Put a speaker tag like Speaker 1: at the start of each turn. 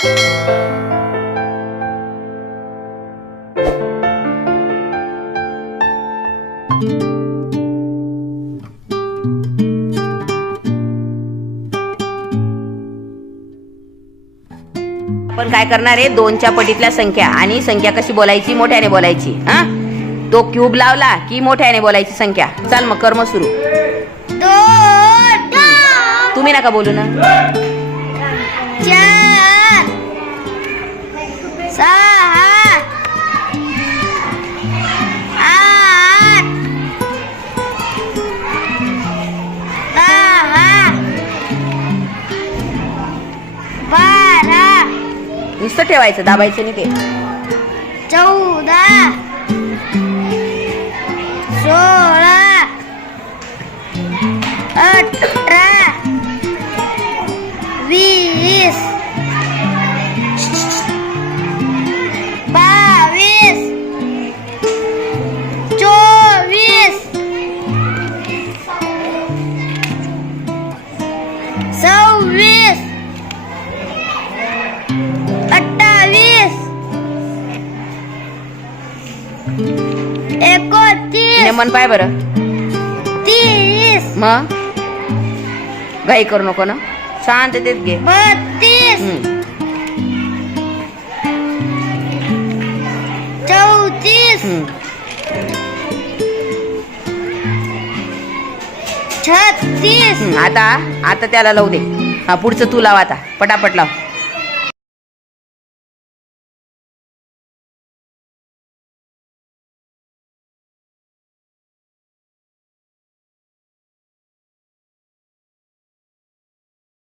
Speaker 1: आपण काय करणार आहे? दोनच्या पटीतल्या संख्या. आणि संख्या कशी बोलायची? मोठ्याने बोलायची. हा? तो क्यूब लावला की मोठ्याने बोलायची संख्या. चाल मग कर्म सुरू. तुम्ही नका बोलू ना.
Speaker 2: चार सहा
Speaker 1: नुसतं ठेवायचं दाबायचं नाही ते.
Speaker 2: चौदा. सव्वीस अठ्ठावीस. एकोणतीस.
Speaker 1: नेमन पाय बरं.
Speaker 2: तीस.
Speaker 1: मग? घाई करू नको ना. शांततेत घे.
Speaker 2: बत्तीस. चौतीस. छत्तीस.
Speaker 1: आता आता त्याला लावू दे. हा पुढचं तू लाव आता. पटापट लाव.